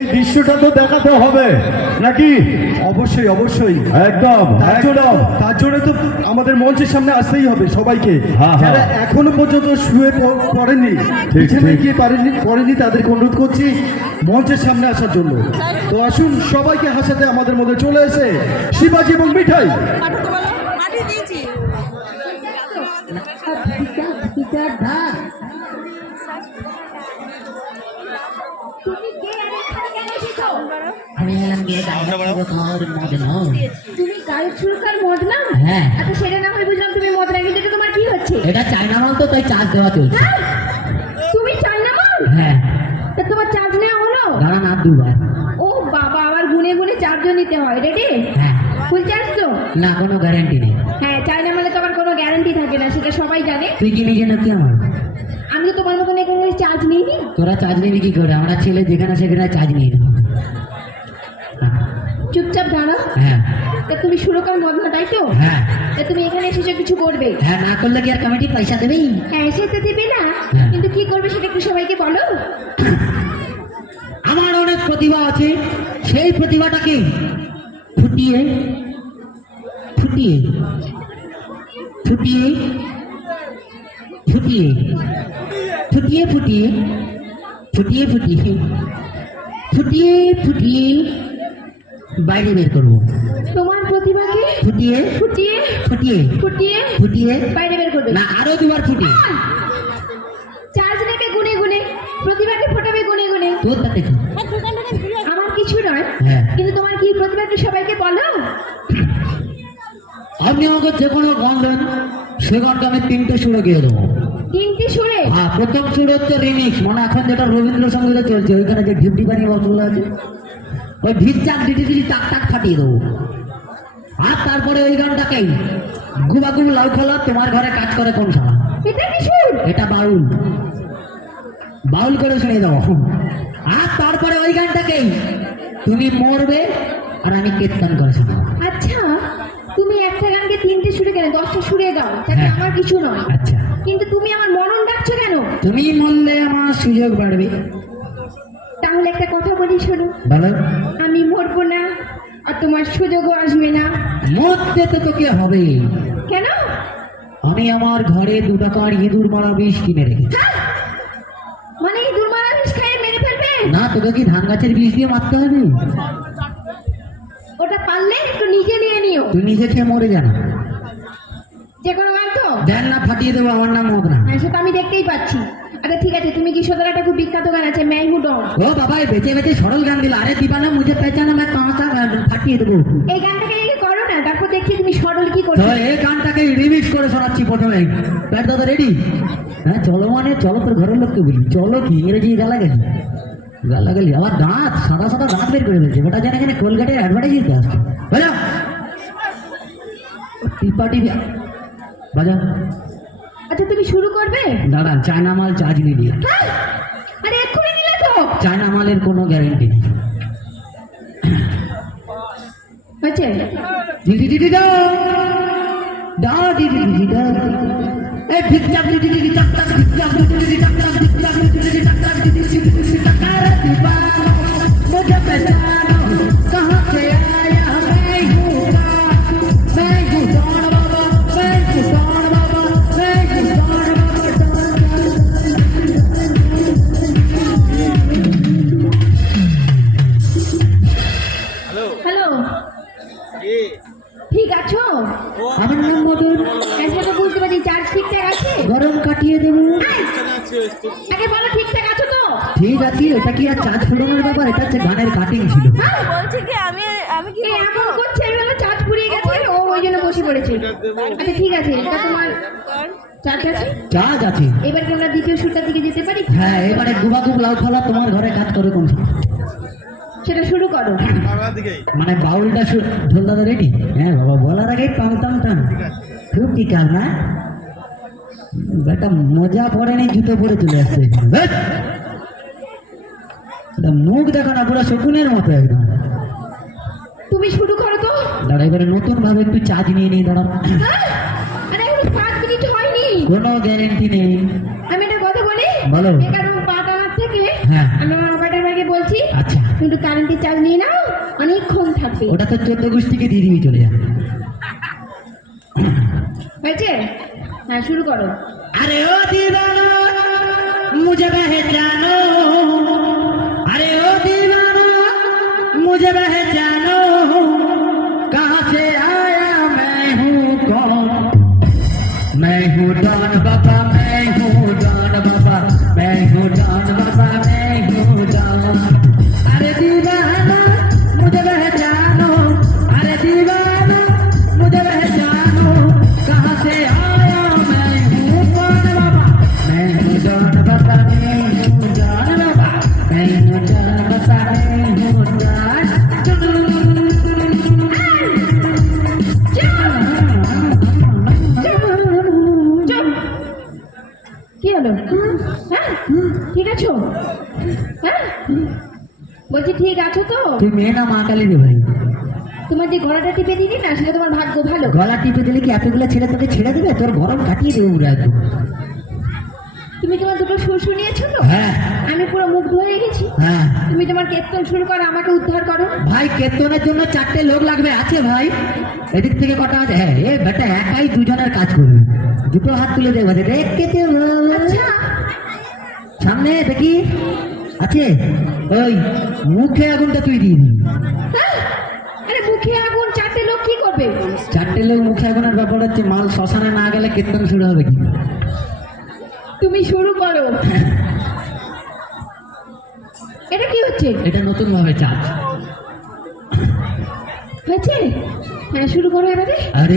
দৃশ্যটা তো দেখাতে হবে নাকি? অবশ্যই অবশ্যই একদম একদম। তার জন্য তো আমাদের মঞ্চের সামনে আসতেই হবে সবাইকে। হ্যাঁ, যারা হ্যাঁ। এখনো পর্যন্ত শুয়ে পড়েনি, পিছনে ঠিক। গিয়ে পড়েনি, তাদেরকে অনুরোধ করছি মঞ্চের সামনে আসার জন্য। তো আসুন সবাইকে হাসাতে আমাদের মধ্যে চলে এসে শিবাজি এবং মিঠাই। মাটি দিয়েছি। আমি এলাম গিয়ে তুমি গায়ক সুরকার মদ না? হ্যাঁ। আচ্ছা সেটা না হয় বুঝলাম তুমি মদ না, কিন্তু এটা তোমার কি হচ্ছে? এটা চায়না মাল তো তাই চার্জ দেওয়া চলছে। হ্যাঁ? তুমি চাই না মাল? হ্যাঁ তা তোমার চার্জ নেওয়া হলো? দাঁড়ান আর দুবার। ও বাবা, আবার গুনে গুনে চার্জও নিতে হয়। রেডি? হ্যাঁ ফুল চার্জ তো? না কোনো গ্যারান্টি নেই। হ্যাঁ, চাইনা মালে তো আবার কোনো গ্যারান্টি থাকে না, সেটা সবাই জানে। তুই কি নিজে নাকি আমার? আমি তো তোমার মতন এখানে চার্জ নিইনি। তোরা চার্জ নিবি কি করে? আমরা ছেলে যেখানে সেখানে চার্জ নিয়ে নেবো। চুপচাপ দাঁড়াও। হ্যাঁ তা তুমি সুরকার মদ না, তাই তো? হ্যাঁ তা তুমি এখানে এসে কিছু করবে? হ্যাঁ, না করলে কি আর কমিটি পয়সা দেবেই? হ্যাঁ, সেটা দেবে না, হ্যাঁ। কিন্তু কি করবে সেটা একটু সবাইকে বলো। আমার অনেক প্রতিভা আছে, সেই প্রতিভাটাকে ফুটিয়ে ফুটিয়ে ফুটিয়ে ফুটিয়ে ফুটিয়ে ফুটিয়ে ফুটিয়ে ফুটিয়ে ফুটিয়ে ফুটিয়ে বাইরে বের করবো। তোমার প্রতিভাকে ফুটিয়ে ফুটিয়ে ফুটিয়ে ফুটিয়ে ফুটিয়ে বাইরে বের করবে। না, আরো দুবার ফুটিয়ে। চার্জ নেবে গুনে গুনে, প্রতিভাকে ফোটাবে গুনে গুনে। তোর তাতে কি? আমার কিছু নয়, হ্যাঁ। কিন্তু তোমার কি প্রতিভাকে সবাইকে বলো। আপনি আমাকে যে কোনো গান দেন, সে গানটা আমি 3টে সুরে গিয়ে দেবো। 3টে সুরে? হ্যাঁ, প্রথম সুর হচ্ছে রিমিক্স, মানে এখন যেটা রবীন্দ্রসঙ্গীতে চলছে, ওইখানে যে ঢিপটি বানি বক্সগুলো আছে, ওই ঢিপ চাক ডিটি ডিটি টাক টাক ফাটিয়ে দেবো। আর তারপরে ওই গানটাকেই গুবাগুবু লাউ খোলা তোমার ঘরে কাজ করে কোন শালা, এটা কি সুর? এটা বাউল, বাউল করে শুনিয়ে দেবো। আর তারপরে ওই গানটাকেই তুমি মরবে আর আমি কীর্তন করে শোনাবো। আচ্ছা, তুমি একটা গানকে 3টে সুরে কেন, 10টা সুরে গাও, তাতে হ্যাঁ। আমার কিছু নয়। আচ্ছা, কিন্তু তুমি আমার মরণ ডাকছো কেন? তুমি মরলে আমার সুযোগ বাড়বে। তাহলে একটা কথা বলি, শোনো। বলো। আমি মরবো না আর তোমার সুযোগও আসবে না। মরতে তো তোকে হবে। কেন? আমি আমার ঘরে 2 টাকার ইঁদুর মারা বিষ কিনে রেখেছি। হ্যাঁ? মানে এই দুর্মারা বিষ খাইয়ে মেরে ফেলবে? না, তোকে কি ধান গাছের বিষ দিয়ে মারতে হবে? ওটা পারলে একটু নিজে নিয়ে নিও। তুই নিজে খেয়ে মরে জানা। যে কোনো গান তো? দেন না, ফাটিয়ে দেবো, আমার নাম মদনা। হ্যাঁ, সেটা আমি দেখতেই পাচ্ছি। আচ্ছা ঠিক আছে, তুমি কি সদর একটা খুব বিখ্যাত গান আছে, ম্যাই হু ডন। ও বাবা, এই বেঁচে বেঁচে সরল গান দিল। আরে দিবানা মুঝে পেঁচানা, मैं কাঁচা ফাটিয়ে দেবো। এই গানটাকে রেখে করো না, তারপর দেখছি তুমি সরল কি তো করছো। এই গানটাকে রিমিক্স করে শোনাচ্ছি প্রথমে। প্যাট দাদা রেডি? হ্যাঁ চলো, মানে চলো, তোর ঘরের লোককে বলি চলো। কি ইংরেজি গালাগালি গালাগালি, আবার দাঁত সাদা সাদা দাঁত বের করে দিয়েছে, ওটা যেন এখানে কোলগেটের অ্যাডভার্টাইজ দিতে আসছে। বুঝলো? টিপাটি বাজা। আচ্ছা তুমি শুরু করবে? দাঁড়ান, চায়না মাল চার্জ নিয়ে দিয়ে। হ্যাঁ, আরে এক্ষুনি নিলে তো। চায়না মালের কোনো গ্যারেন্টি নেই। হচ্ছে দিদি দিদি দাও দাও, দিদি দিদি দাও। এই ঢিকচাক দিদি দিদি টাক টাক, ঢিকচাক দিদি দিদি টাক টাক, ঢিকচাক দিদি দিদি টাক টাক, দিদি দিদি দিদি টাক টাক। রে दीवानो मुझे पहचानो, कहाँ से आया मैं हूँ डॉन बाबा, मैं हूँ डॉन बाबा, मैं हूँ डॉन बाबा, হ্যালো, ঠিক আছো? আমার নাম মদন। আজকে তো বুঝতে পারছি চার্জ ঠিকঠাক আছে। গরম কাটিয়ে দেবো। আগে বলো ঠিকঠাক আছো তো? ঠিক আছে, এটা কি আর চার্জ ফুরানোর ব্যাপার? এটা হচ্ছে গানের কাটিং ছিল। হ্যাঁ? বলছি কি আমি কি এ এমন করছে, আমি বললাম চার্জ ফুরিয়ে গেছে, ও ওই জন্য বসে পড়েছে। আচ্ছা ঠিক আছে, এটা তোমার চার্জ আছে? চার্জ আছে। এবার কি আমরা দ্বিতীয় সুরটার দিকে যেতে পারি? হ্যাঁ, এবারে গুবাগুব লাউ ফলা তোমার ঘরে কাজ করে কোন সময়? সেটা শুরু করো। মানে বাউলটা ঢোল দাদা রেডি? হ্যাঁ বাবা, বলার আগেই টান টান টান। খুব বিকাল না বেটা, মজা পড়েনি, জুতো পরে চলে আসছে। ধ্যাৎ! এটা মুখ দেখো না, পুরো শকুনের মতো একদম। তুমি শুরু করো তো। দাঁড়া, এবারে নতুন ভাবে একটু চার্জ নিয়ে নিই। দাঁড়া, হ্যাঁ? আরে এখন 5 মিনিট হয়নি। কোনো গ্যারেন্টি নেই। আমি একটা কথা বলি। বলো। বেকার পাটানার থেকে হ্যাঁ। আমি আমার অপারেটর ভাইকে বলছি, আচ্ছা। কিন্তু কারেন্টের চার্জ নিয়ে নাও, অনেকক্ষণ থাকবে। ওটা তো 14 গোষ্ঠীকে দিয়ে দিবি, চলে যাবে। হয়েছে? হ্যাঁ, শুরু করো। अरे ओ दीवाना मुझे पहचानो, अरे ओ दीवाना मुझे पहचानो, कहाँ से आया मैं हूँ कौन, मैं हूँ डॉन बाबा, मैं हूँ डॉन बाबा, मैं हूँ डॉन बाबा, मैं हूँ डॉन। अरे दीवाना मुझे पहचानो, अरे दीवाना मुझे पहचानो, कहाँ से आया मैं हूँ कौन बाबा, मैं हूँ डॉन बाबा, मैं हूँ डॉन बाबा, मैं हूँ डॉन बाबा, मैं हूँ डॉन। চুপ! কি হলো? হ্যাঁ, ঠিক আছো? হ্যাঁ, বলছি ঠিক আছো তো? তুই মেয়ে না মা কালী রে ভাই? তোমার যে গলাটা টিপে দিলি না, সেটা তোমার ভাগ্য ভালো। গলা টিপে দিলে কি এতগুলো ছেলে তোকে ছেড়ে দেবে? তোর গরম কাটিয়ে দেবে উড়ে একদম। তুমি তোমার দুটো সুর শুনিয়েছো তো? হ্যাঁ আমি পুরো মুগ্ধ হয়ে গেছি। হ্যাঁ তুমি তোমার কীর্তন শুরু করো, আমাকে উদ্ধার করো। ভাই, কীর্তনের জন্য 4টে লোক লাগবে। আছে ভাই, এদিক থেকে কটা আছে? হ্যাঁ, এ বেটা একাই দুজনের কাজ করবে। দুটো হাত তুলে দেবে, রেখেতে আচ্ছা, সামনে দেখি আছে। ওই মুখে আগুনটা তুই দিয়ে দিবি। হ্যাঁ? আরে মুখে আগুন, 4টে লোক কি করবে? 4টে লোক মুখে আগুনের ব্যাপার হচ্ছে, মাল শ্মশানে না গেলে কীর্তন শুরু হবে কি? তুমি শুরু করো। এটা কি হচ্ছে? এটা নতুন ভাবে চার্জ হয়েছে? হ্যাঁ, শুরু করো এবারে। আরে